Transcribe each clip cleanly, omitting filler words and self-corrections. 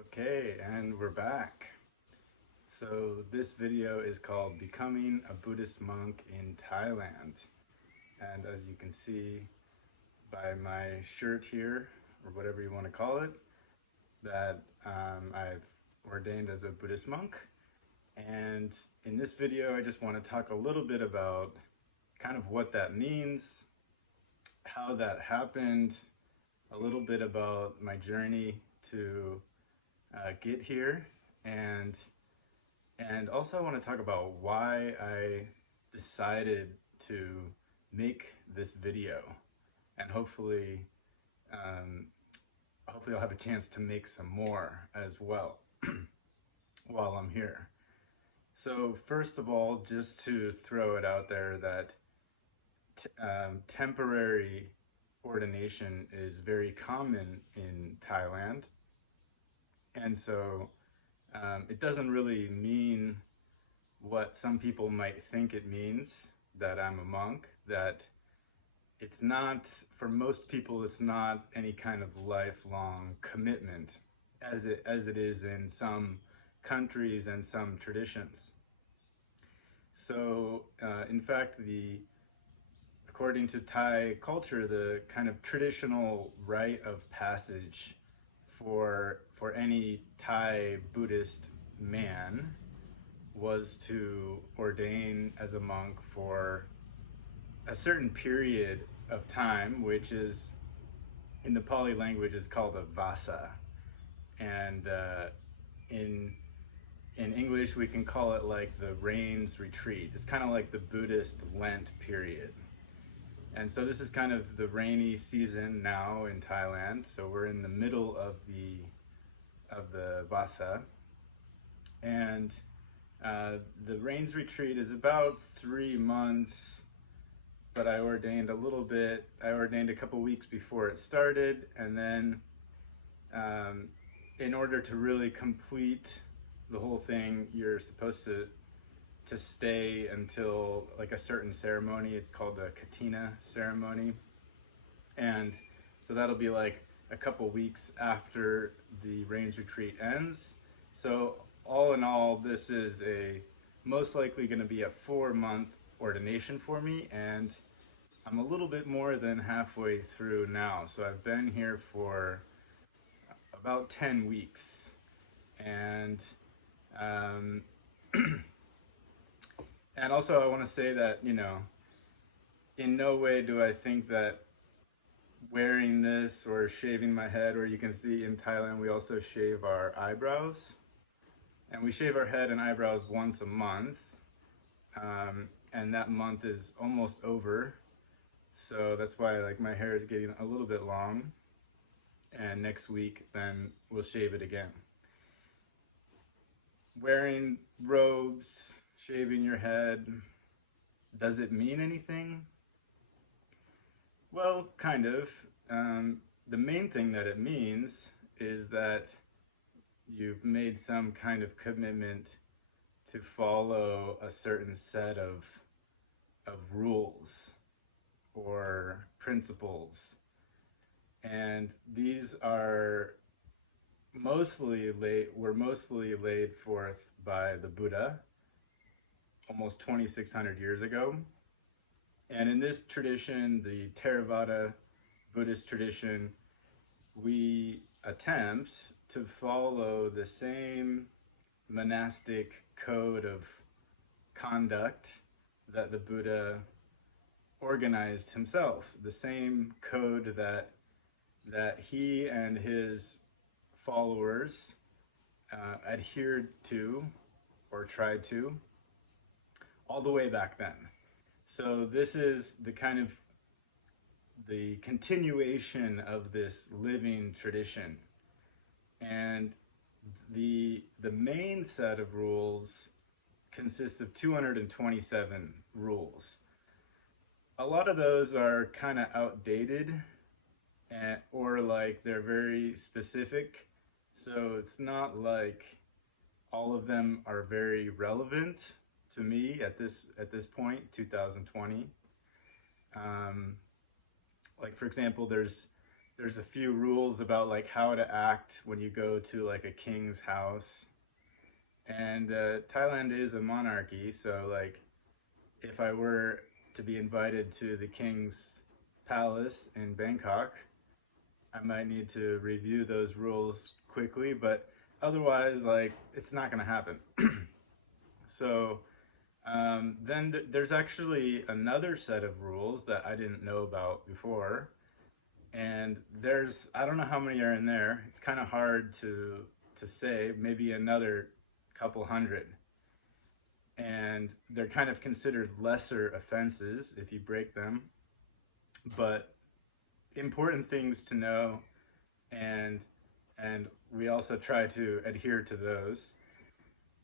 Okay, and we're back. So this video is called Becoming a Buddhist Monk in Thailand. And as you can see by my shirt here, or whatever you want to call it, that I've ordained as a Buddhist monk. And in this video, I just want to talk a little bit about kind of what that means, how that happened, a little bit about my journey to get here, and also I want to talk about why I decided to make this video, and hopefully I'll have a chance to make some more as well while I'm here. So first of all, just to throw it out there that temporary ordination is very common in Thailand. And so it doesn't really mean what some people might think it means, that I'm a monk, that it's not, for most people, it's not any kind of lifelong commitment as it is in some countries and some traditions. So in fact, according to Thai culture, the kind of traditional rite of passage for any Thai Buddhist man was to ordain as a monk for a certain period of time, which is in the Pali language is called a vasa, and in English we can call it like the rains retreat. It's kind of like the Buddhist Lent period. And so this is kind of the rainy season now in Thailand. So we're in the middle of the Vasa. And the rains retreat is about 3 months, but I ordained a little bit. I ordained a couple weeks before it started. And then in order to really complete the whole thing, you're supposed to stay until like a certain ceremony. It's called the Katina ceremony, and so that'll be like a couple weeks after the rains retreat ends. So all in all, this is most likely going to be a 4-month ordination for me, and I'm a little bit more than halfway through now. So I've been here for about 10 weeks, and and also I want to say that, in no way do I think that wearing this or shaving my head, or you can see in Thailand we also shave our eyebrows, and we shave our head and eyebrows once a month, and that month is almost over, so that's why like my hair is getting a little bit long, and next week then we'll shave it again. Wearing robes, shaving your head, does it mean anything? Well, kind of. The main thing that it means is that you've made some kind of commitment to follow a certain set of rules or principles. And these were mostly laid forth by the Buddha almost 2,600 years ago. And in this tradition, the Theravada Buddhist tradition, we attempt to follow the same monastic code of conduct that the Buddha organized himself, the same code that he and his followers adhered to or tried to all the way back then. So this is the kind of the continuation of this living tradition. And the main set of rules consists of 227 rules. A lot of those are kind of outdated, or like they're very specific. So it's not like all of them are very relevant to me at this point, 2020. Like for example, there's there's a few rules about like how to act when you go to like a king's house. And Thailand is a monarchy, so like if I were to be invited to the king's palace in Bangkok, I might need to review those rules quickly, but otherwise, like, it's not going to happen. So then there's actually another set of rules that I didn't know about before. And there's, I don't know how many are in there. It's kind of hard to say, maybe another couple hundred. And they're kind of considered lesser offenses if you break them, but important things to know, and we also try to adhere to those.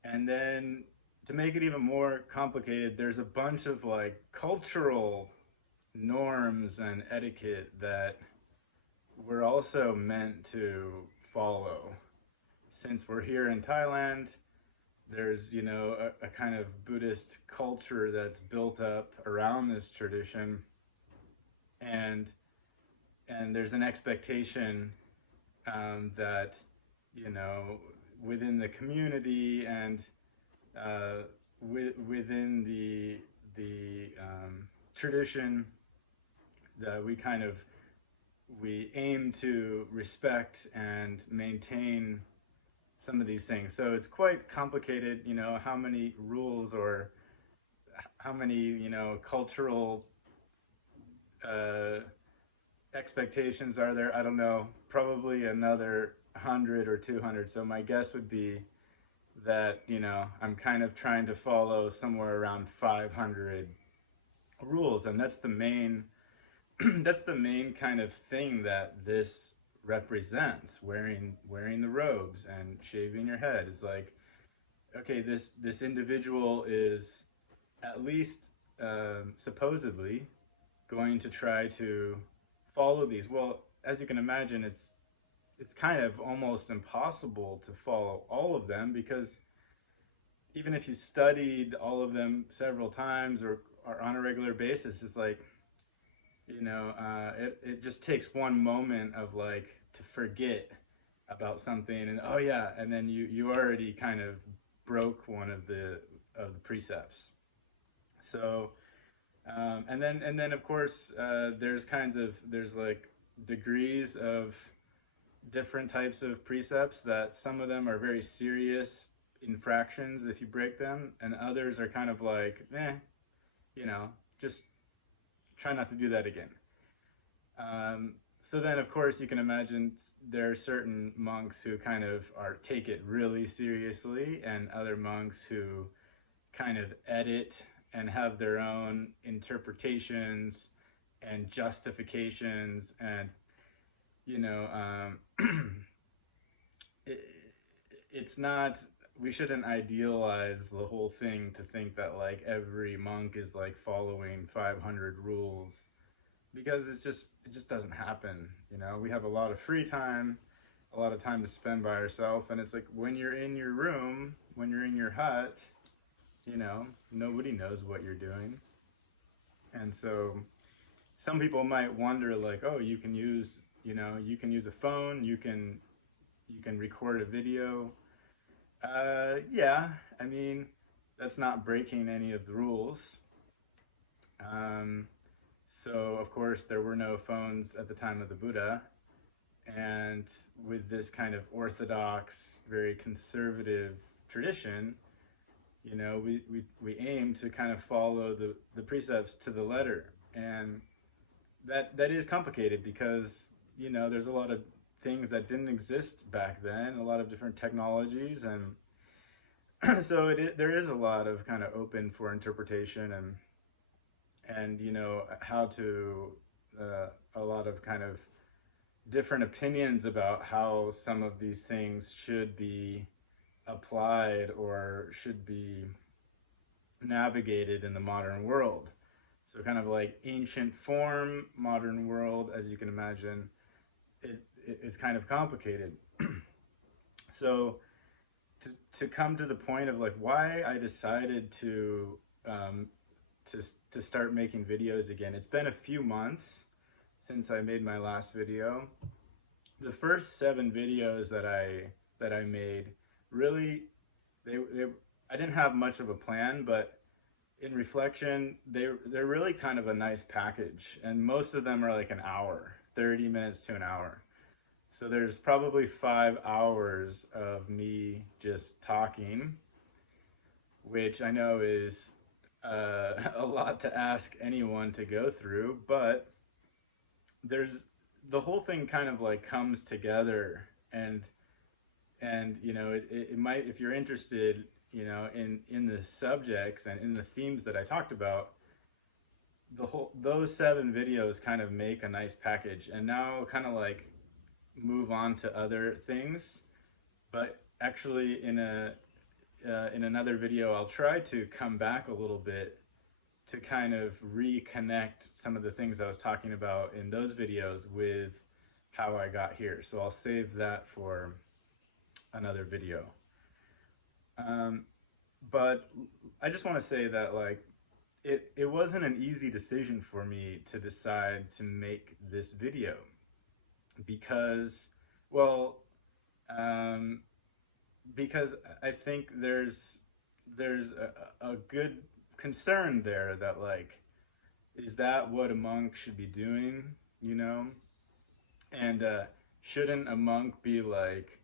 And then to make it even more complicated, there's a bunch of like cultural norms and etiquette that we're also meant to follow. Since we're here in Thailand, there's, you know, a kind of Buddhist culture that's built up around this tradition, and there's an expectation that, you know, within the community and within the tradition, that we aim to respect and maintain some of these things. So it's quite complicated, you know, how many rules or how many, you know, cultural expectations are there? I don't know, probably another 100 or 200. So my guess would be that, you know, I'm kind of trying to follow somewhere around 500 rules, and that's the main that's the main kind of thing that this represents. Wearing the robes and shaving your head is like, okay, this individual is at least supposedly going to try to follow these. Well, as you can imagine, it's kind of almost impossible to follow all of them, because even if you studied all of them several times or on a regular basis, it's like, you know, it just takes one moment of like to forget about something, and oh yeah, and then you already kind of broke one of the precepts. So and then of course there's like degrees of different types of precepts, that some of them are very serious infractions if you break them, and others are kind of like, you know, just try not to do that again. So then of course you can imagine there are certain monks who kind of take it really seriously, and other monks who kind of edit and have their own interpretations and justifications, and you know, it's not, we shouldn't idealize the whole thing to think that like every monk is like following 500 rules, because it just doesn't happen. You know, we have a lot of free time, a lot of time to spend by ourselves, and it's like when you're in your room, when you're in your hut, you know, nobody knows what you're doing. And so some people might wonder like, oh, you can use, you know, you can use a phone, you can record a video. Yeah, I mean, that's not breaking any of the rules. So of course there were no phones at the time of the Buddha, and with this kind of orthodox, very conservative tradition, you know, we aim to kind of follow the precepts to the letter. And that is complicated, because, you know, there's a lot of things that didn't exist back then, a lot of different technologies, and so there is a lot of kind of open for interpretation, and you know, how to a lot of kind of different opinions about how some of these things should be applied or should be navigated in the modern world. So kind of like ancient form, modern world, as you can imagine, it's kind of complicated. So to come to the point of like why I decided to start making videos again, it's been a few months, since I made my last video. The first 7 videos that I made, really, they I didn't have much of a plan, but in reflection, they're really kind of a nice package, and most of them are like an hour, 30 minutes to an hour. So there's probably 5 hours of me just talking, which I know is a lot to ask anyone to go through, but there's the whole thing kind of like comes together, and you know, it might, if you're interested, you know, in the subjects and in the themes that I talked about, those 7 videos kind of make a nice package. And now kind of like move on to other things, but actually in another video I'll try to come back a little bit to kind of reconnect some of the things I was talking about in those videos with how I got here. So I'll save that for another video. But I just want to say that, like, it wasn't an easy decision for me to decide to make this video because, well, because I think there's a good concern there that, like, is that what a monk should be doing, you know? And shouldn't a monk be like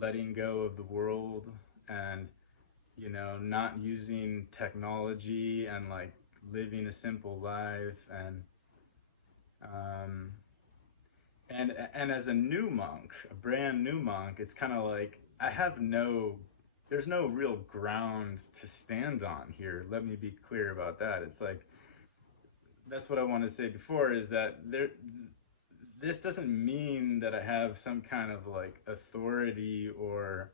letting go of the world and, you know, not using technology and like living a simple life? And as a new monk, a brand new monk, it's kind of like there's no real ground to stand on here. Let me be clear about that. It's like, that's what I want to say before, is that this doesn't mean that I have some kind of like authority or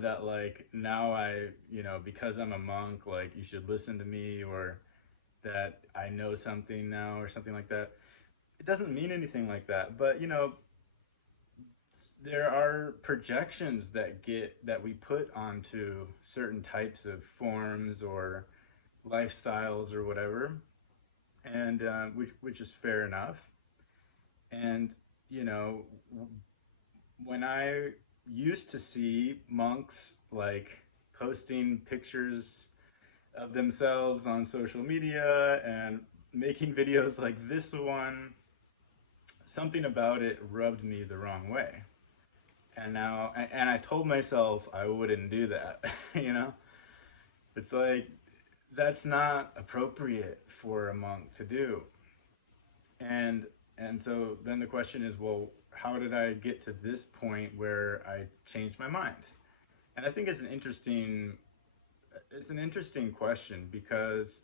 that like now I, you know, because I'm a monk, like you should listen to me, or that I know something now or something like that. It doesn't mean anything like that. But, you know, there are projections that we put onto certain types of forms or lifestyles or whatever, and which is fair enough. And, you know, when I used to see monks like posting pictures of themselves on social media and making videos like this one, something about it rubbed me the wrong way. And I told myself I wouldn't do that. You know, it's like, that's not appropriate for a monk to do. And so then the question is, well, how did I get to this point where I changed my mind? And I think it's an interesting question, because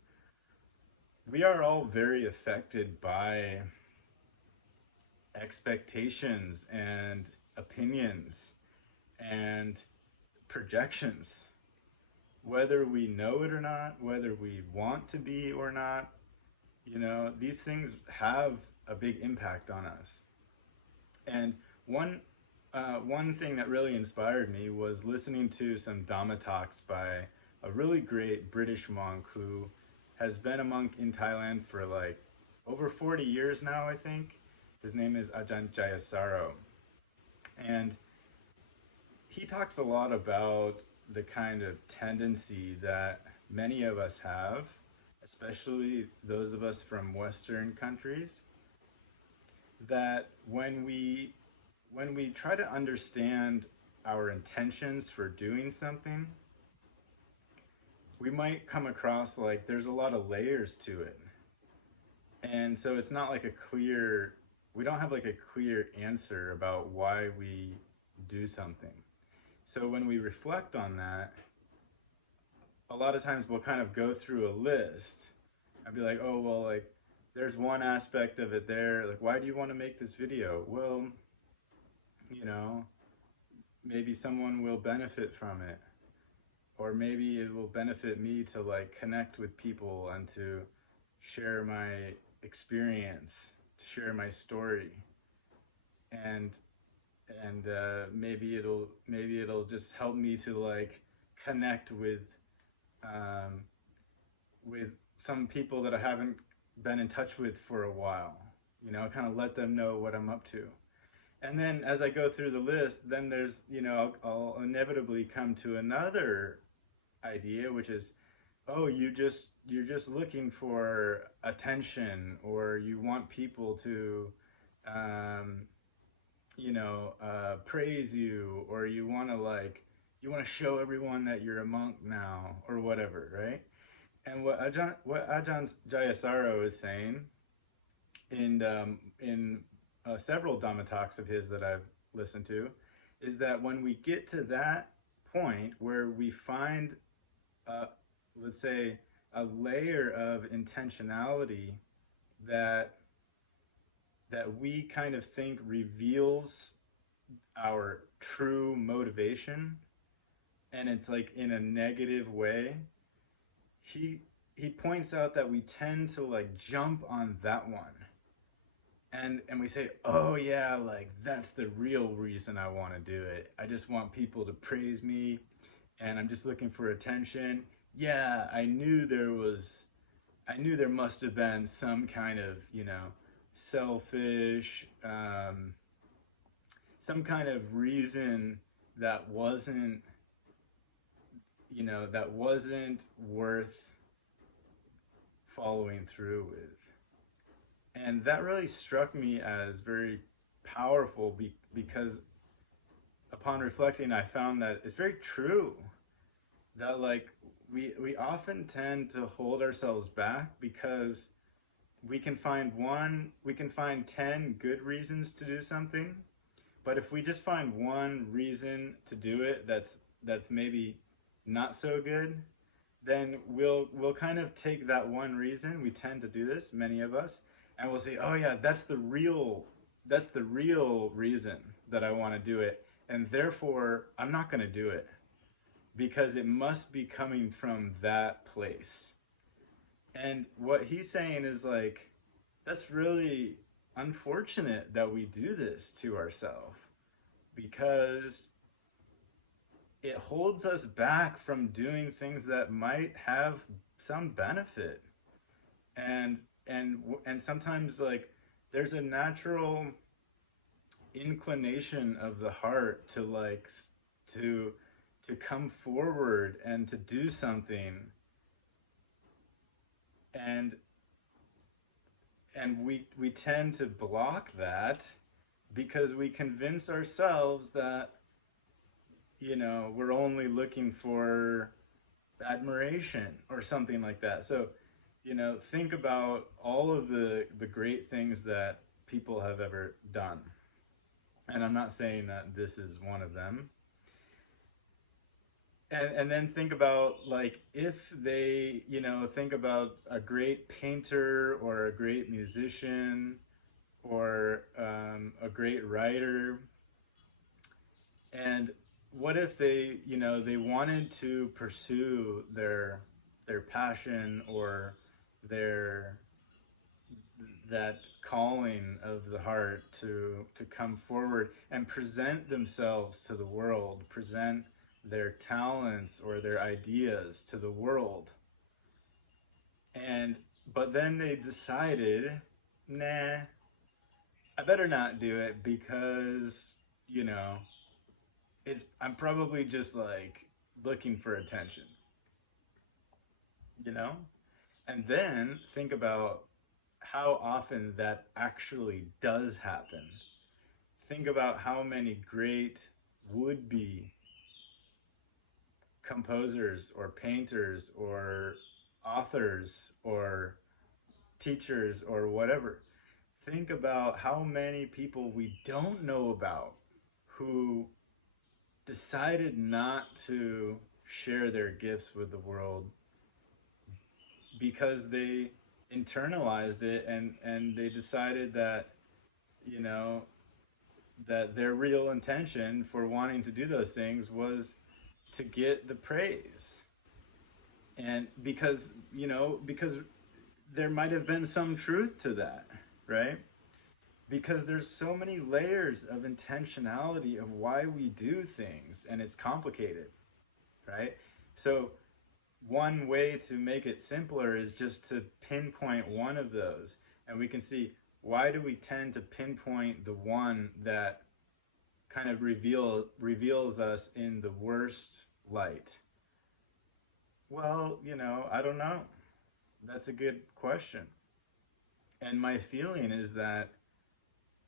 we are all very affected by expectations and opinions and projections, whether we know it or not, whether we want to be or not. You know, these things have a big impact on us. And one thing that really inspired me was listening to some Dhamma talks by a really great British monk who has been a monk in Thailand for like over 40 years now, I think. His name is Ajahn Jayasaro. And he talks a lot about the kind of tendency that many of us have, especially those of us from Western countries, that when we try to understand our intentions for doing something, we might come across like there's a lot of layers to it. And so it's not like we don't have like a clear answer about why we do something. So when we reflect on that, a lot of times we'll kind of go through a list and be like, oh, well, like, there's one aspect of it there. Like, why do you want to make this video? Well, you know, maybe someone will benefit from it. Or maybe it will benefit me to like connect with people and to share my experience, to share my story. And maybe it'll just help me to like connect with some people that I haven't been in touch with for a while. Kind of let them know what I'm up to. And then as I go through the list, then there's, I'll inevitably come to another idea, which is, oh, you're just looking for attention, or you want people to, um, praise you, or you want to show everyone that you're a monk now, or whatever, right? And what Ajahn Jayasaro is saying in several Dhamma talks of his that I've listened to, is that when we get to that point where we find, let's say, a layer of intentionality that we kind of think reveals our true motivation, and it's like in a negative way, he points out that we tend to like jump on that one, and we say, oh yeah, like that's the real reason I want to do it. I just want people to praise me, and I'm just looking for attention. Yeah, I knew there must have been some kind of, selfish, some kind of reason that wasn't, that wasn't worth following through with. And that really struck me as very powerful, because upon reflecting, I found that it's very true that like we often tend to hold ourselves back because we can find 10 good reasons to do something, but if we just find one reason to do it that's maybe not so good, then we'll kind of take that one reason. We tend to do this, many of us, and we'll say, oh yeah, that's the real reason that I want to do it, and therefore I'm not going to do it, because it must be coming from that place. And what he's saying is like, that's really unfortunate that we do this to ourselves, because it holds us back from doing things that might have some benefit. And sometimes like there's a natural inclination of the heart to like to come forward and to do something, and we tend to block that because we convince ourselves that we're only looking for admiration or something like that. So think about all of the great things that people have ever done, and I'm not saying that this is one of them. And then think about like if they think about a great painter or a great musician or a great writer, and what if they they wanted to pursue their passion or that calling of the heart to come forward and present themselves to the world, present their talents or their ideas to the world, but then they decided, nah, I better not do it because I'm probably just like looking for attention, and then think about how often that actually does happen. Think about how many great would-be composers or painters or authors or teachers or whatever. Think about how many people we don't know about who decided not to share their gifts with the world because they internalized it, and they decided that that their real intention for wanting to do those things was to get the praise. And because there might have been some truth to that, right? Because there's so many layers of intentionality of why we do things, and it's complicated, right? So one way to make it simpler is just to pinpoint one of those. And we can see, why do we tend to pinpoint the one that kind of reveals us in the worst light? Well, I don't know. That's a good question. And my feeling is that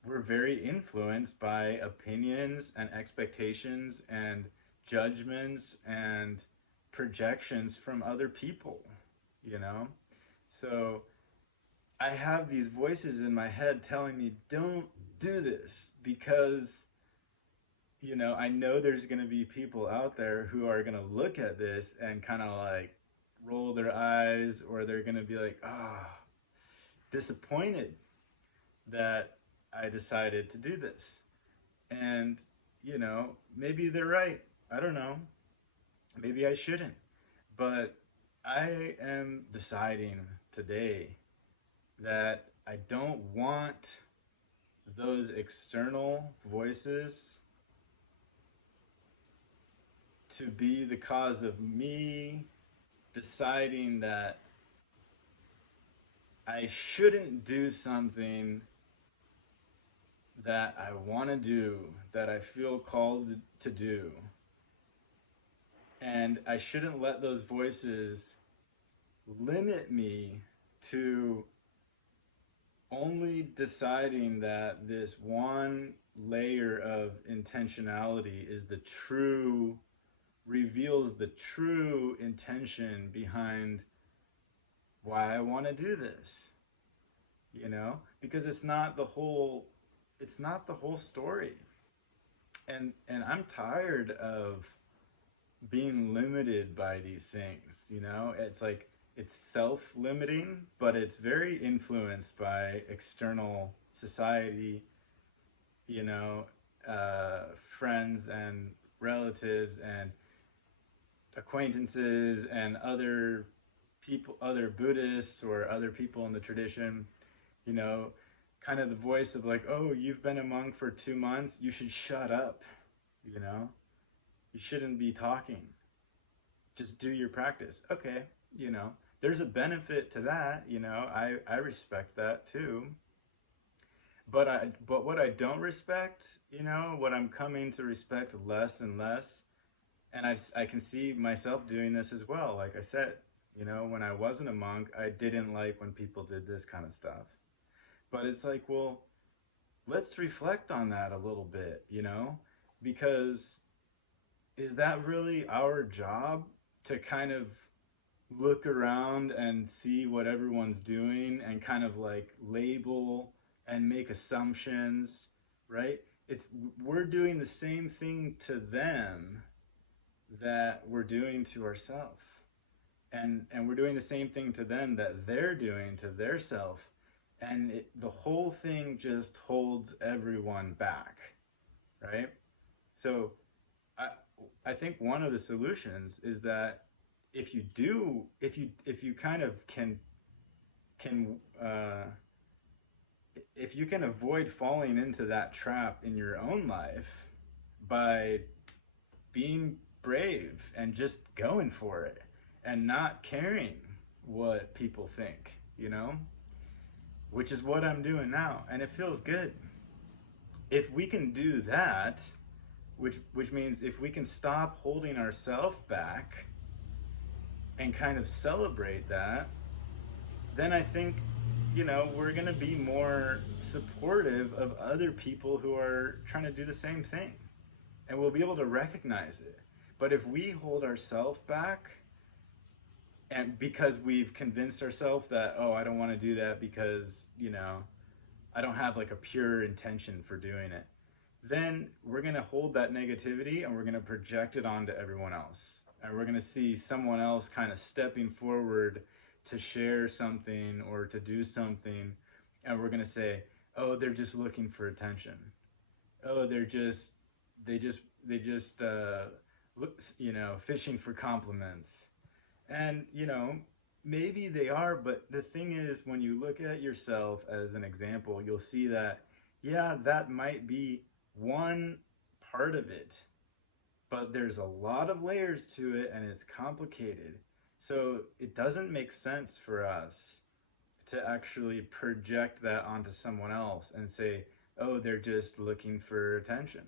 we're very influenced by opinions and expectations and judgments and projections from other people, you know? So I have these voices in my head telling me, don't do this, because, I know there's going to be people out there who are going to look at this and kind of like roll their eyes, or they're going to be like, disappointed that I decided to do this. And, maybe they're right. I don't know. Maybe I shouldn't. But I am deciding today that I don't want those external voices to be the cause of me deciding that I shouldn't do something that I want to do, that I feel called to do. And I shouldn't let those voices limit me to only deciding that this one layer of intentionality is reveals the true intention behind why I want to do this. Because it's not the whole story. And I'm tired of being limited by these things. It's like, it's self-limiting, but it's very influenced by external society, friends and relatives and acquaintances and other people, other Buddhists or other people in the tradition, kind of the voice of like, oh, you've been a monk for 2 months, you should shut up, you shouldn't be talking, just do your practice. Okay, there's a benefit to that, I respect that too. But what I don't respect, what I'm coming to respect less and less, and I can see myself doing this as well. Like I said, when I wasn't a monk, I didn't like when people did this kind of stuff. But it's like, well, let's reflect on that a little bit, because is that really our job to kind of look around and see what everyone's doing and kind of like label and make assumptions, right? We're doing the same thing to them that we're doing to ourselves. And we're doing the same thing to them that they're doing to their self. And the whole thing just holds everyone back, right? So I think one of the solutions is that if you kind of can if you can avoid falling into that trap in your own life by being brave and just going for it and not caring what people think, which is what I'm doing now, and it feels good. If we can do that, which means if we can stop holding ourselves back and kind of celebrate that, then I think, we're going to be more supportive of other people who are trying to do the same thing, and we'll be able to recognize it. But if we hold ourselves back, and because we've convinced ourselves that, oh, I don't want to do that because, I don't have like a pure intention for doing it, then we're going to hold that negativity and we're going to project it onto everyone else. And we're going to see someone else kind of stepping forward to share something or to do something. And we're going to say, oh, they're just looking for attention. Oh, they just look, fishing for compliments. And, maybe they are, but the thing is, when you look at yourself as an example, you'll see that, yeah, that might be one part of it, but there's a lot of layers to it and it's complicated. So it doesn't make sense for us to actually project that onto someone else and say, oh, they're just looking for attention.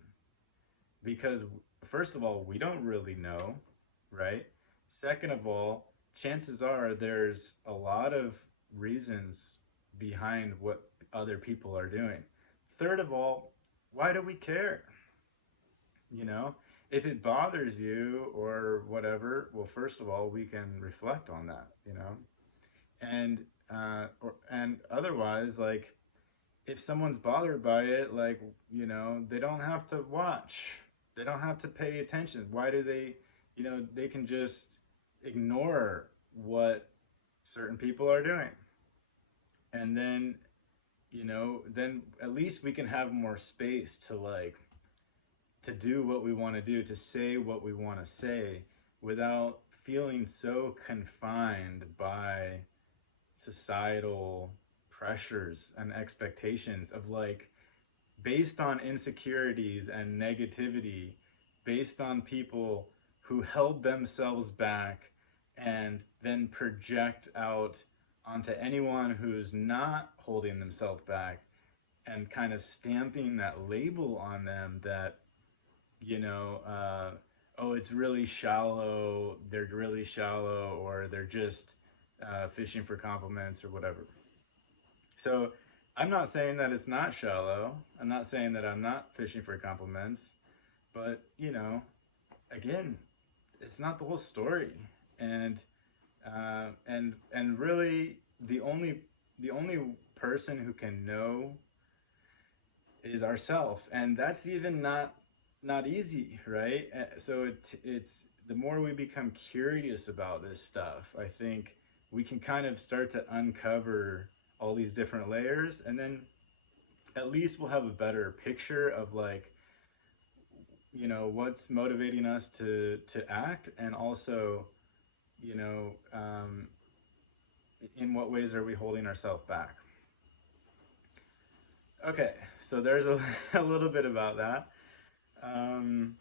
Because, first of all, we don't really know, right? Second of all, chances are there's a lot of reasons behind what other people are doing. Third of all, why do we care? You know, if it bothers you or whatever, well, first of all, we can reflect on that, and and otherwise, like, if someone's bothered by it, like, they don't have to watch, they don't have to pay attention. Why do they, they can just ignore what certain people are doing, and then at least we can have more space to, like, to do what we want to do, to say what we want to say without feeling so confined by societal pressures and expectations of, like, based on insecurities and negativity, based on people who held themselves back and then project out onto anyone who's not holding themselves back, and kind of stamping that label on them that, oh, it's really shallow, they're really shallow, or they're just fishing for compliments or whatever. So I'm not saying that it's not shallow. I'm not saying that I'm not fishing for compliments, but, again, it's not the whole story. And really, the only person who can know is ourself, and that's even not easy, right? So it's the more we become curious about this stuff, I think we can kind of start to uncover all these different layers, and then at least we'll have a better picture of, like, what's motivating us to act, and also, in what ways are we holding ourselves back. Okay, so there's a little bit about that. And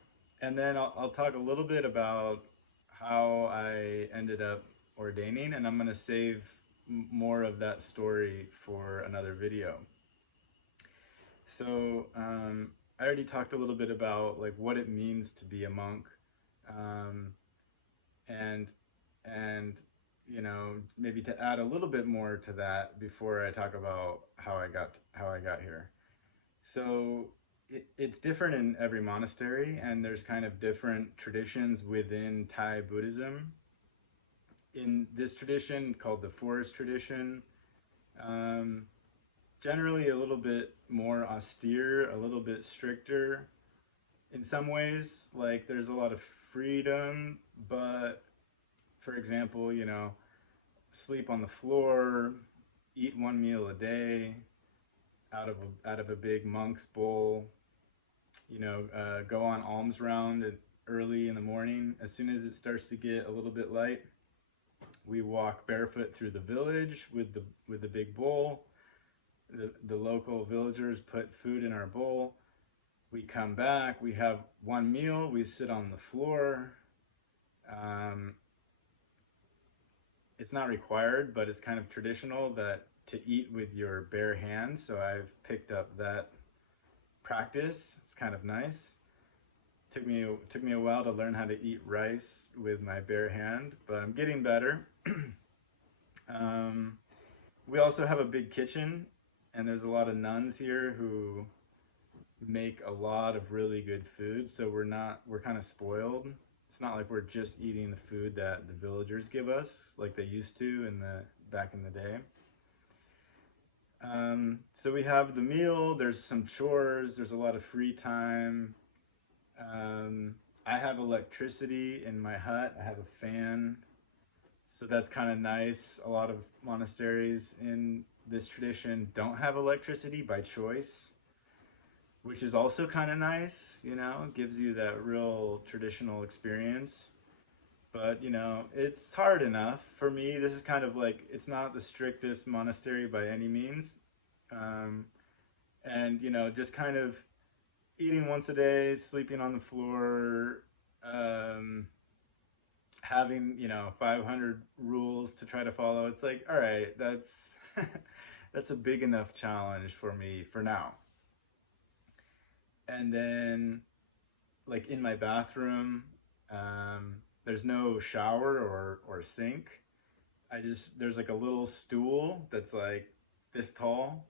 then I'll talk a little bit about how I ended up ordaining, and I'm going to save more of that story for another video. So I already talked a little bit about, like, what it means to be a monk, and maybe to add a little bit more to that before I talk about how I got here. So it's different in every monastery, and there's kind of different traditions within Thai Buddhism. In this tradition called the forest tradition, generally a little bit more austere, a little bit stricter in some ways. Like, there's a lot of freedom, but, for example, sleep on the floor, eat one meal a day out of a big monk's bowl, go on alms round early in the morning. As soon as it starts to get a little bit light, we walk barefoot through the village with the big bowl. The local villagers put food in our bowl. We come back, we have one meal, we sit on the floor. It's not required, but it's kind of traditional that to eat with your bare hands. So I've picked up that practice. It's kind of nice. Took me a while to learn how to eat rice with my bare hand, but I'm getting better. We also have a big kitchen, and there's a lot of nuns here who make a lot of really good food. So we're kind of spoiled. It's not like we're just eating the food that the villagers give us, like they used to back in the day. So we have the meal, there's some chores, there's a lot of free time. I have electricity in my hut, I have a fan, so that's kind of nice. A lot of monasteries in this tradition don't have electricity by choice, which is also kind of nice, gives you that real traditional experience. But, it's hard enough. For me, this is kind of like, it's not the strictest monastery by any means. And, just kind of eating once a day, sleeping on the floor. having, 500 rules to try to follow. It's like, all right, that's that's a big enough challenge for me for now. And then, like in my bathroom, there's no shower or sink. There's like a little stool that's like this tall,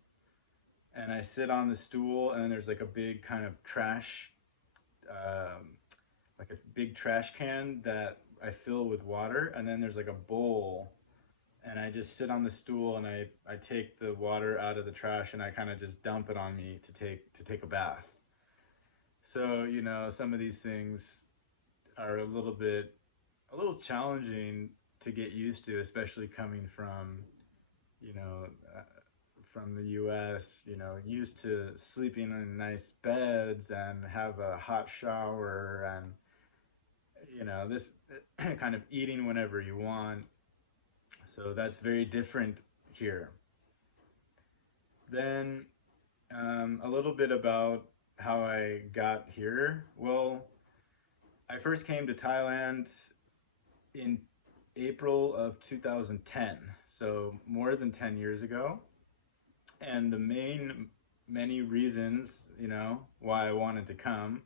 and I sit on the stool, and there's like a big kind of trash, um, like a big trash can that I fill with water, and then there's like a bowl, and I just sit on the stool, and I take the water out of the trash, and I kind of just dump it on me to take a bath. So, some of these things are a little challenging to get used to, especially coming you know, uh, from the US, used to sleeping in nice beds and have a hot shower and, this kind of eating whenever you want. So that's very different here. Then a little bit about how I got here. Well, I first came to Thailand in April of 2010, so more than 10 years ago. And many reasons, why I wanted to come,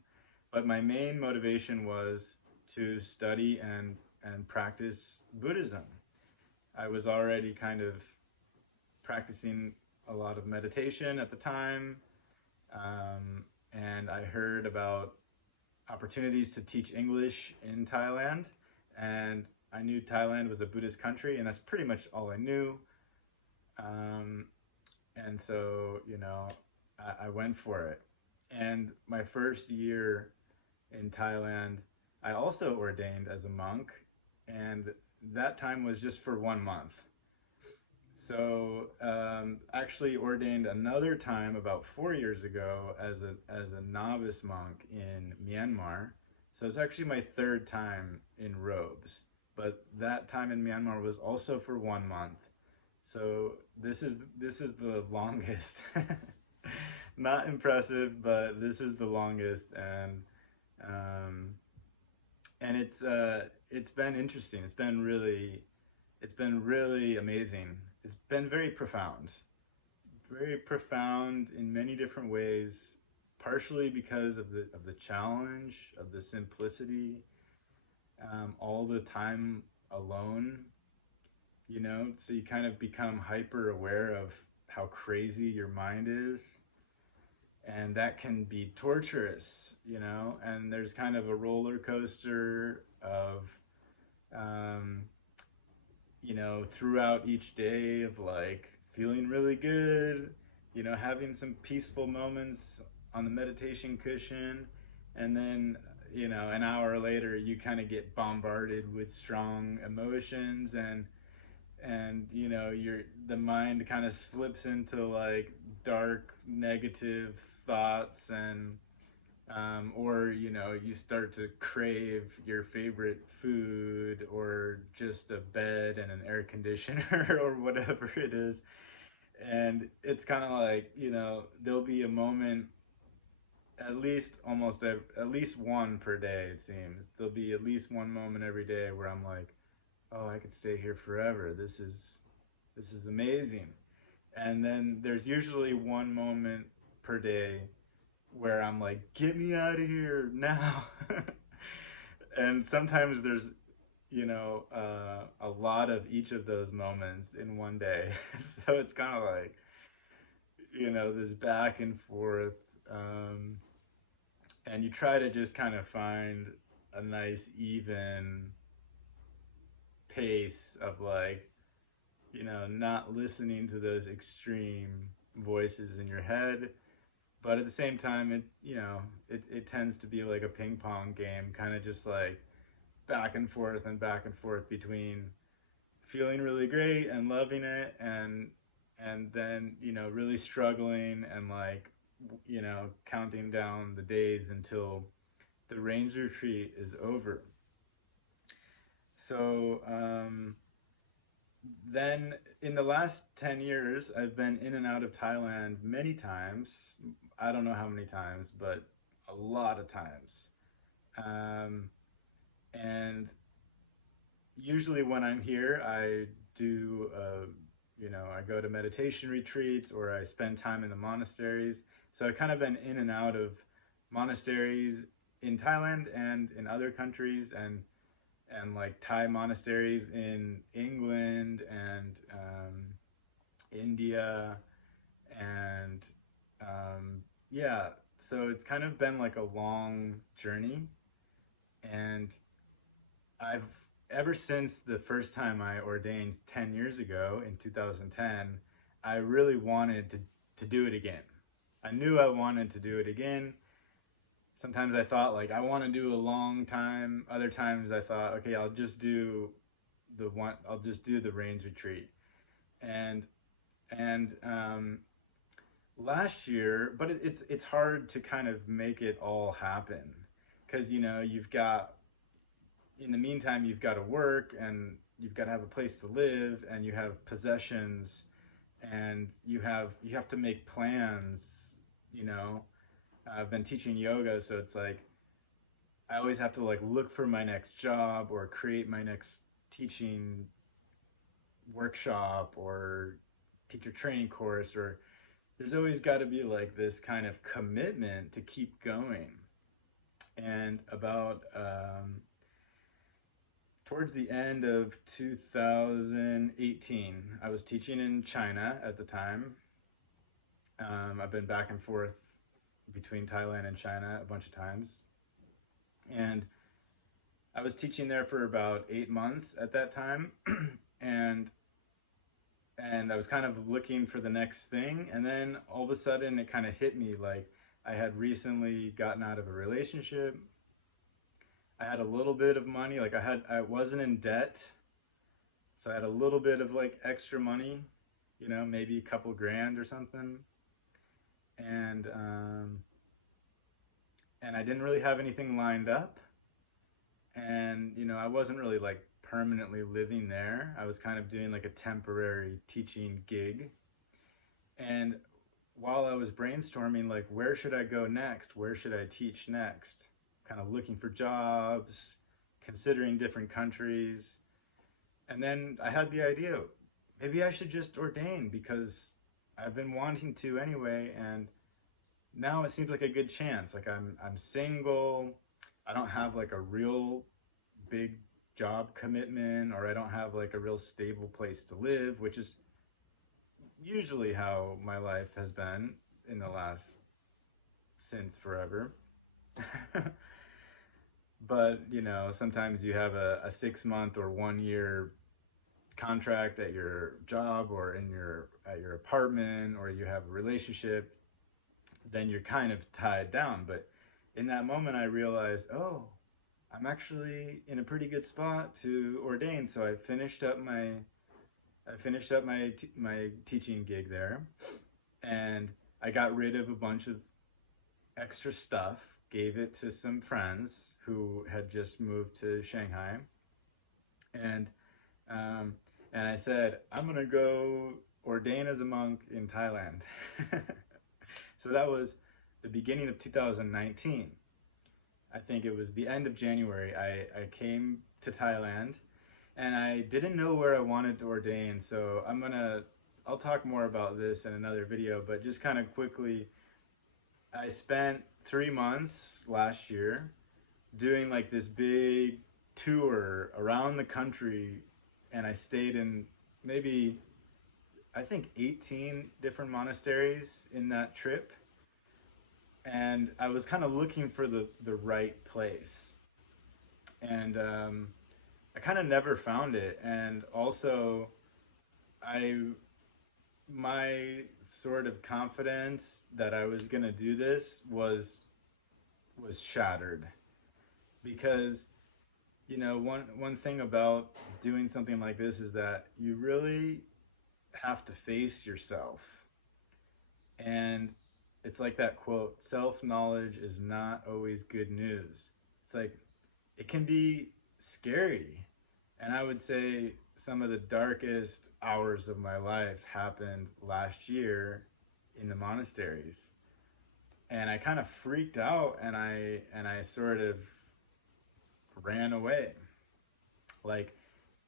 but my main motivation was to study and practice Buddhism. I was already kind of practicing a lot of meditation at the time, and I heard about opportunities to teach English in Thailand, and I knew Thailand was a Buddhist country, and that's pretty much all I knew. Um, and so, I went for it. And my first year in Thailand, I also ordained as a monk, and that time was just for 1 month. So actually ordained another time about 4 years ago as a novice monk in Myanmar. So it's actually my third time in robes, but that time in Myanmar was also for 1 month. So this is the longest. Not impressive, but this is the longest, um, and it's been interesting. It's been really amazing. It's been very profound in many different ways. Partially because of the challenge of the simplicity, all the time alone. So you kind of become hyper aware of how crazy your mind is, and that can be torturous. And there's kind of a roller coaster of um, throughout each day of like feeling really good, having some peaceful moments on the meditation cushion, and then, an hour later you kind of get bombarded with strong emotions, and the mind kind of slips into like dark negative thoughts, and or you start to crave your favorite food or just a bed and an air conditioner or whatever it is. And it's kind of like, there'll be a moment, at least one per day, it seems. There'll be at least one moment every day where I'm like, oh, I could stay here forever. This is amazing. And then there's usually one moment per day where I'm like, get me out of here now. And sometimes there's, a lot of each of those moments in one day. So it's kind of like, this back and forth. And you try to just kind of find a nice, even pace of like, not listening to those extreme voices in your head. But at the same time, it tends to be like a ping pong game, kind of just like back and forth between feeling really great and loving it, and then really struggling, and like counting down the days until the rains retreat is over. So then in the last 10 years, I've been in and out of Thailand many times. I don't know how many times, but a lot of times. And usually when I'm here, I do, I go to meditation retreats or I spend time in the monasteries. So I've kind of been in and out of monasteries in Thailand and in other countries, and like Thai monasteries in England and India, and yeah. So it's kind of been like a long journey, and I've ever since the first time I ordained 10 years ago in 2010, I really wanted to do it again. I knew I wanted to do it again. Sometimes I thought like I want to do a long time. Other times I thought, okay, I'll just do the rains retreat. And and last year, but it's hard to kind of make it all happen because you've got, in the meantime, you've got to work, and you've got to have a place to live, and you have possessions, and you have to make plans. I've been teaching yoga, so it's like I always have to like look for my next job or create my next teaching workshop or teacher training course, or there's always got to be like this kind of commitment to keep going. And about towards the end of 2018, I was teaching in China at the time. I've been back and forth between Thailand and China a bunch of times. And I was teaching there for about 8 months at that time. and and I was kind of looking for the next thing. And then all of a sudden it kind of hit me like I had recently gotten out of a relationship. I had a little bit of money, like I wasn't in debt. So I had a little bit of like extra money, maybe a couple grand or something. And and I didn't really have anything lined up. And I wasn't really like permanently living there. I was kind of doing like a temporary teaching gig. And while I was brainstorming, like, where should I go next? Where should I teach next? Kind of looking for jobs, considering different countries. And then I had the idea, maybe I should just ordain because I've been wanting to anyway. And now it seems like a good chance. Like I'm single. I don't have like a real big job commitment, or I don't have like a real stable place to live, which is usually how my life has been in the last, since forever. But sometimes you have a 6 month or 1 year contract at your job or at your apartment, or you have a relationship, then you're kind of tied down. But in that moment I realized, oh, I'm actually in a pretty good spot to ordain. So I finished up my teaching gig there, and I got rid of a bunch of extra stuff, gave it to some friends who had just moved to Shanghai, and I said, I'm gonna go ordain as a monk in Thailand. So that was the beginning of 2019. I think it was the end of January. I came to Thailand, and I didn't know where I wanted to ordain. So I'll talk more about this in another video, but just kind of quickly, I spent 3 months last year doing like this big tour around the country, and I stayed in maybe, I think, 18 different monasteries in that trip. And I was kind of looking for the right place. And I kind of never found it. And also, my sort of confidence that I was gonna do this was shattered, because one thing about doing something like this is that you really have to face yourself. And it's like that quote, self-knowledge is not always good news. It's like, it can be scary. And I would say some of the darkest hours of my life happened last year in the monasteries. And I kind of freaked out, and I sort of ran away. Like,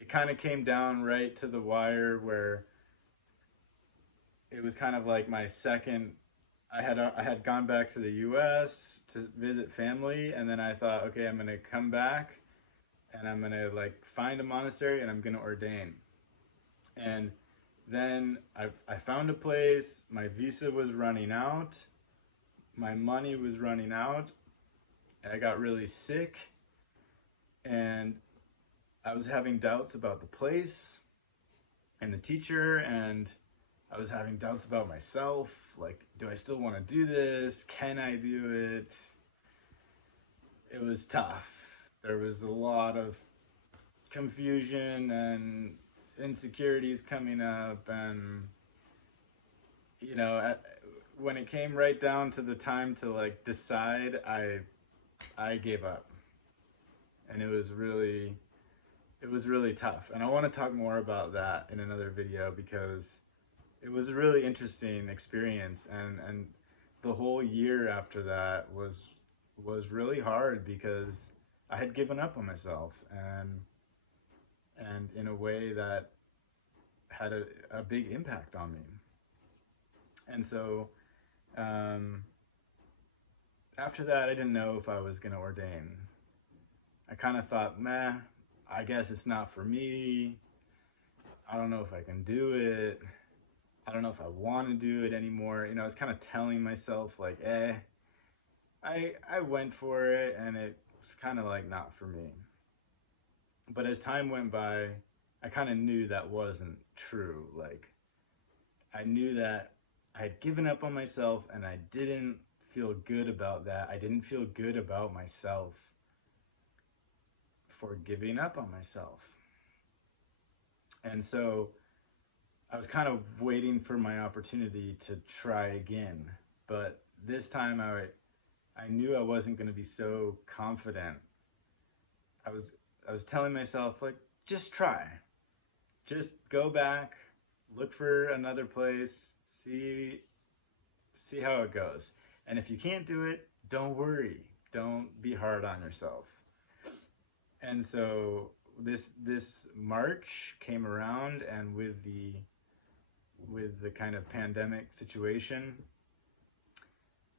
it kind of came down right to the wire where it was kind of like my second. I had gone back to the U.S. to visit family, and then I thought, okay, I'm gonna come back, and I'm gonna like find a monastery, and I'm gonna ordain. And then I found a place. My visa was running out. My money was running out. And I got really sick, and I was having doubts about the place and the teacher, and I was having doubts about myself. Like, do I still want to do this? Can I do it? It was tough. There was a lot of confusion and insecurities coming up, and you know, when it came right down to the time to like decide, I gave up, and it was really tough. And I want to talk more about that in another video, because it was a really interesting experience, and the whole year after that was really hard, because I had given up on myself, and in a way that had a big impact on me. And so after that, I didn't know if I was going to ordain. I kind of thought, meh, I guess it's not for me. I don't know if I can do it. I don't know if I want to do it anymore. You know, I was kind of telling myself like, I went for it, and it was kind of like not for me. But as time went by, I kind of knew that wasn't true. Like, I knew that I had given up on myself, and I didn't feel good about that. I didn't feel good about myself for giving up on myself. And so I was kind of waiting for my opportunity to try again. But this time I knew I wasn't going to be so confident. I was telling myself, like, just try. Just go back, look for another place, see how it goes. And if you can't do it, don't worry. Don't be hard on yourself. And so this March came around, and with the kind of pandemic situation,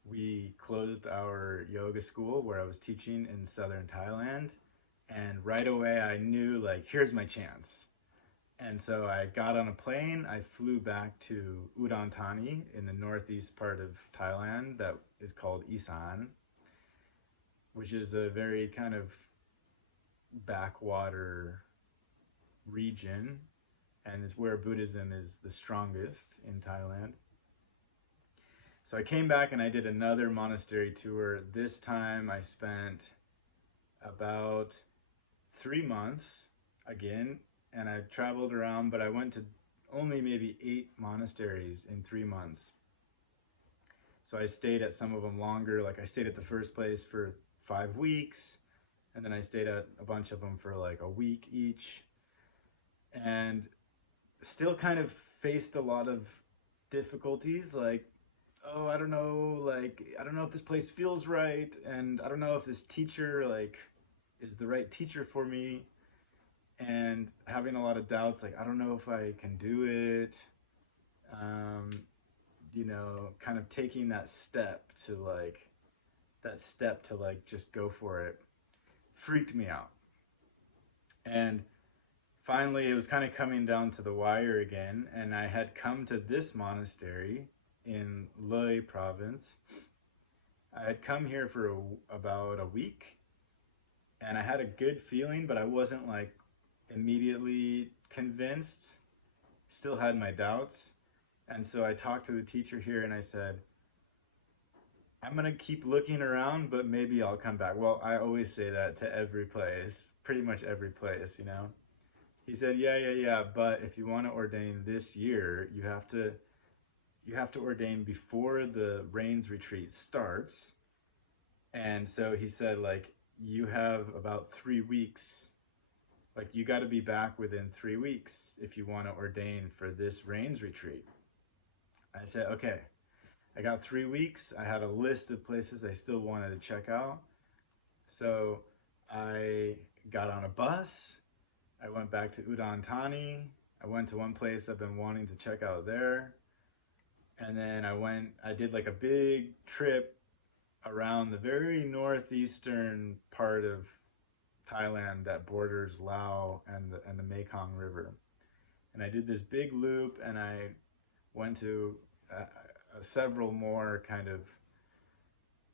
we closed our yoga school where I was teaching in southern Thailand. And right away I knew, like, here's my chance. And so I got on a plane. I flew back to Udon Thani in the northeast part of Thailand that is called Isan, which is a very kind of backwater region, and is where Buddhism is the strongest in Thailand. So I came back and I did another monastery tour. This time I spent about 3 months again, and I traveled around, but I went to only maybe 8 monasteries in 3 months. So I stayed at some of them longer. Like, I stayed at the first place for 5 weeks, and then I stayed at a bunch of them for like a week each, and still kind of faced a lot of difficulties. Like, oh, I don't know if this place feels right, and I don't know if this teacher like is the right teacher for me, and having a lot of doubts, like, I don't know if I can do it. You know, kind of taking that step to just go for it freaked me out. And finally, it was kind of coming down to the wire again, and I had come to this monastery in Loi province. I had come here for about a week, and I had a good feeling, but I wasn't like immediately convinced. Still had my doubts. And so I talked to the teacher here, and I said, I'm gonna keep looking around, but maybe I'll come back. Well, I always say that to every place, pretty much every place, you know. He said, yeah, but if you want to ordain this year, you have to ordain before the Rains retreat starts. And so he said, like, you have about 3 weeks. Like, you got to be back within 3 weeks if you want to ordain for this Rains retreat. I said, okay. I got 3 weeks. I had a list of places I still wanted to check out. So I got on a bus. I went back to Udon Thani. I went to one place I've been wanting to check out there. And then I did like a big trip around the very northeastern part of Thailand that borders Laos and the Mekong River. And I did this big loop, and I went to several more kind of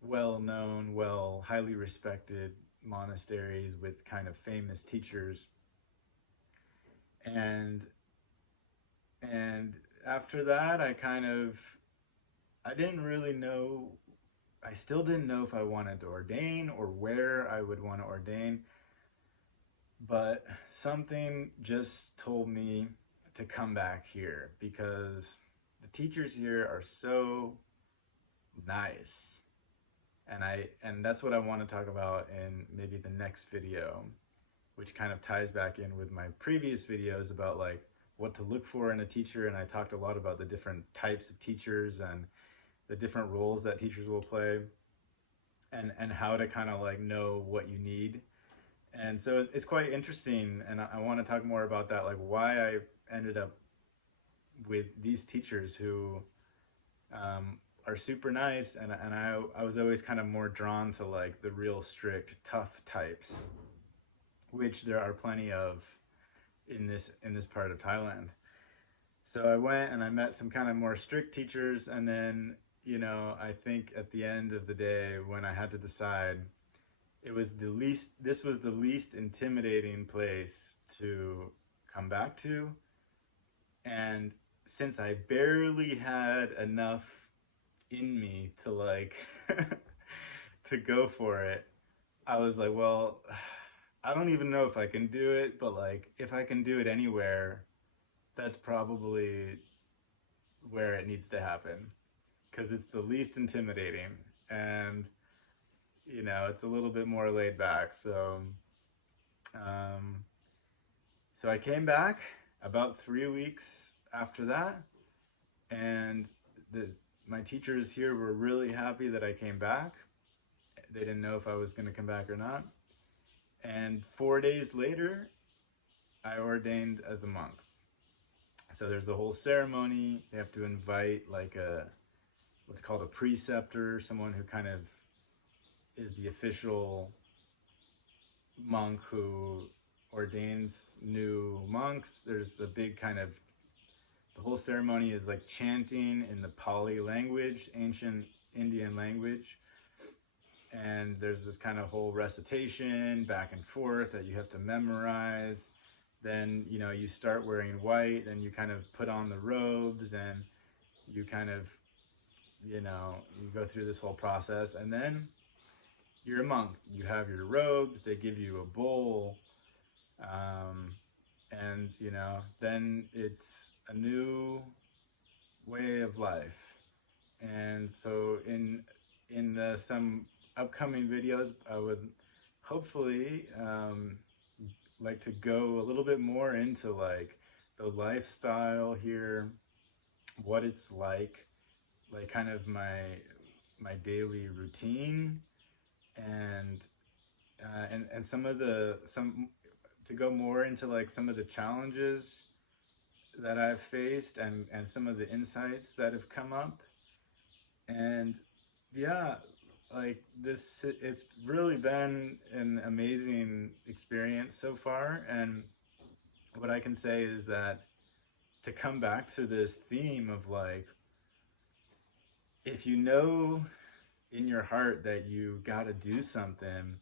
well-known, highly respected monasteries with kind of famous teachers. And after that, I didn't really know, I still didn't know if I wanted to ordain or where I would want to ordain, but something just told me to come back here because the teachers here are so nice. And that's what I want to talk about in maybe the next video, which kind of ties back in with my previous videos about like what to look for in a teacher. And I talked a lot about the different types of teachers and the different roles that teachers will play, and how to kind of like know what you need. And so it's quite interesting, and I want to talk more about that, like why I ended up with these teachers who are super nice, and I was always kind of more drawn to like the real strict, tough types, which there are plenty of in this part of Thailand. So I went and I met some kind of more strict teachers, and then, you know, I think at the end of the day, when I had to decide, this was the least intimidating place to come back to. And since I barely had enough in me to like to go for it, I was like, well, I don't even know if I can do it, but like if I can do it anywhere, that's probably where it needs to happen, because it's the least intimidating, and you know, it's a little bit more laid back. So so I came back about 3 weeks after that, and my teachers here were really happy that I came back. They didn't know if I was going to come back or not. And 4 days later, I ordained as a monk. So there's a whole ceremony. They have to invite like what's called a preceptor, someone who kind of is the official monk who ordains new monks. There's a big kind of, the whole ceremony is like chanting in the Pali language, ancient Indian language. And there's this kind of whole recitation back and forth that you have to memorize. Then, you know, you start wearing white and you kind of put on the robes, and you kind of, you know, you go through this whole process, and then you're a monk. You have your robes, they give you a bowl, and, you know, then it's a new way of life. And so in some upcoming videos, I would hopefully like to go a little bit more into like the lifestyle here, what it's like kind of my daily routine, and to go more into like some of the challenges that I've faced, and some of the insights that have come up. And yeah, like it's really been an amazing experience so far. And what I can say is that to come back to this theme of like, if you know in your heart that you got to do something,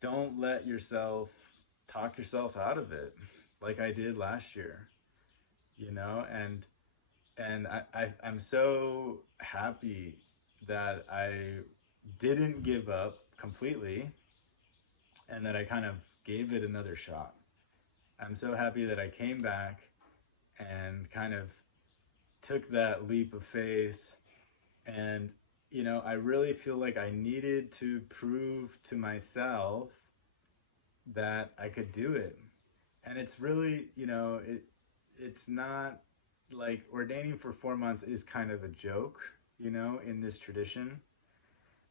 don't let yourself talk yourself out of it, like I did last year, you know. And I'm so happy that I didn't give up completely, and that I kind of gave it another shot. I'm so happy that I came back and kind of took that leap of faith. And, you know, I really feel like I needed to prove to myself that I could do it. And it's really, you know, it's not like ordaining for 4 months is kind of a joke, you know, in this tradition.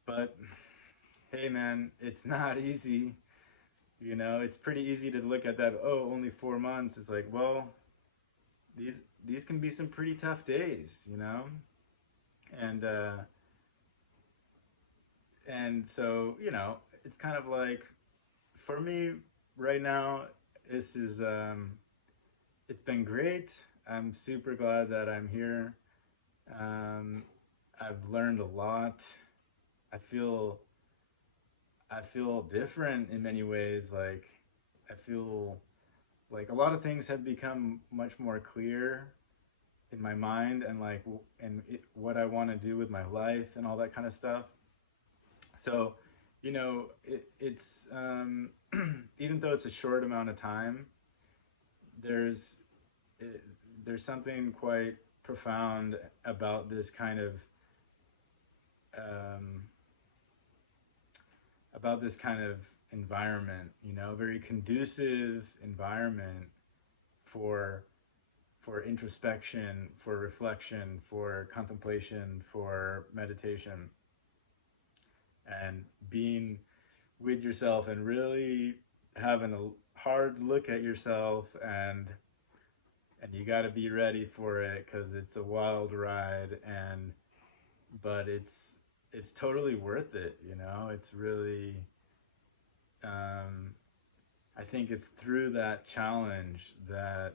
But hey man, it's not easy. You know, it's pretty easy to look at that, oh, only 4 months. It's like, well, these can be some pretty tough days, you know? And and so, you know, it's kind of like, for me right now, this is it's been great. I'm super glad that I'm here. um, I've learned a lot. I feel I feel different in many ways. Like, I feel like a lot of things have become much more clear in my mind, and like what I want to do with my life and all that kind of stuff. So, you know, it's even though it's a short amount of time, there's it, there's something quite profound about this kind of um, environment. You know, very conducive environment for introspection, for reflection, for contemplation, for meditation, and being with yourself and really having a hard look at yourself. And you got to be ready for it, because it's a wild ride. And but it's totally worth it, you know. It's really I think it's through that challenge that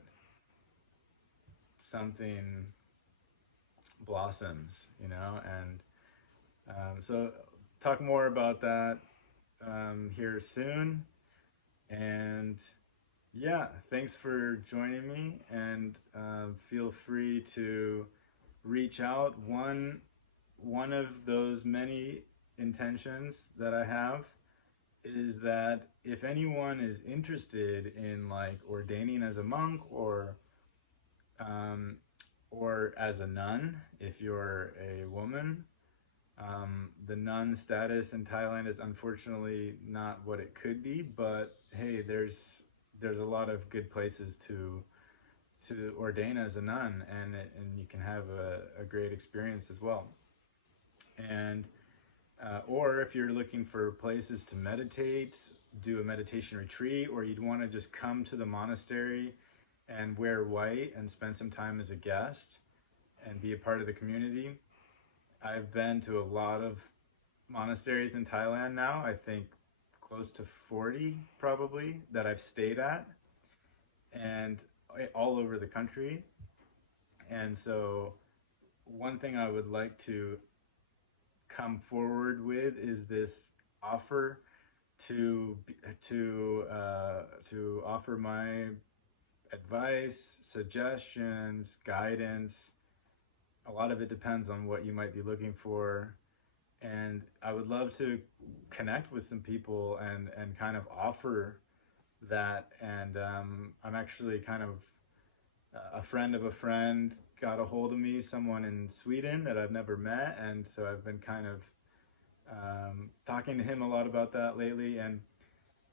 something blossoms, you know. And so talk more about that here soon. And yeah, thanks for joining me. And feel free to reach out. One of those many intentions that I have is that if anyone is interested in like ordaining as a monk, or as a nun, if you're a woman, the nun status in Thailand is unfortunately not what it could be. But hey, there's a lot of good places to ordain as a nun, and you can have a great experience as well. And or if you're looking for places to meditate, do a meditation retreat, or you'd want to just come to the monastery and wear white and spend some time as a guest and be a part of the community. I've been to a lot of monasteries in Thailand now, I think close to 40 probably, that I've stayed at, and all over the country. And so one thing I would like to come forward with is this offer to offer my advice, suggestions, guidance. A lot of it depends on what you might be looking for. And I would love to connect with some people and kind of offer that. And I'm actually kind of a friend of a friend got a hold of me, someone in Sweden that I've never met. And so I've been kind of talking to him a lot about that lately. And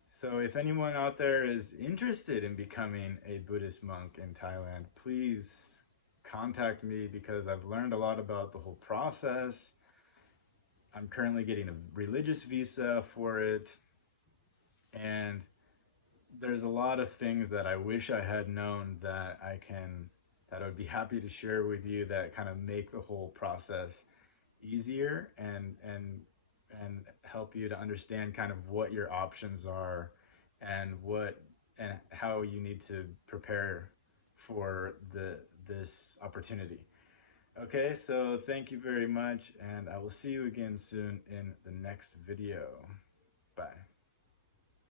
so if anyone out there is interested in becoming a Buddhist monk in Thailand, please contact me, because I've learned a lot about the whole process. I'm currently getting a religious visa for it. And there's a lot of things that I wish I had known that I would be happy to share with you, that kind of make the whole process easier and help you to understand kind of what your options are, and how you need to prepare for this opportunity. Okay, so thank you very much, and I will see you again soon in the next video. Bye.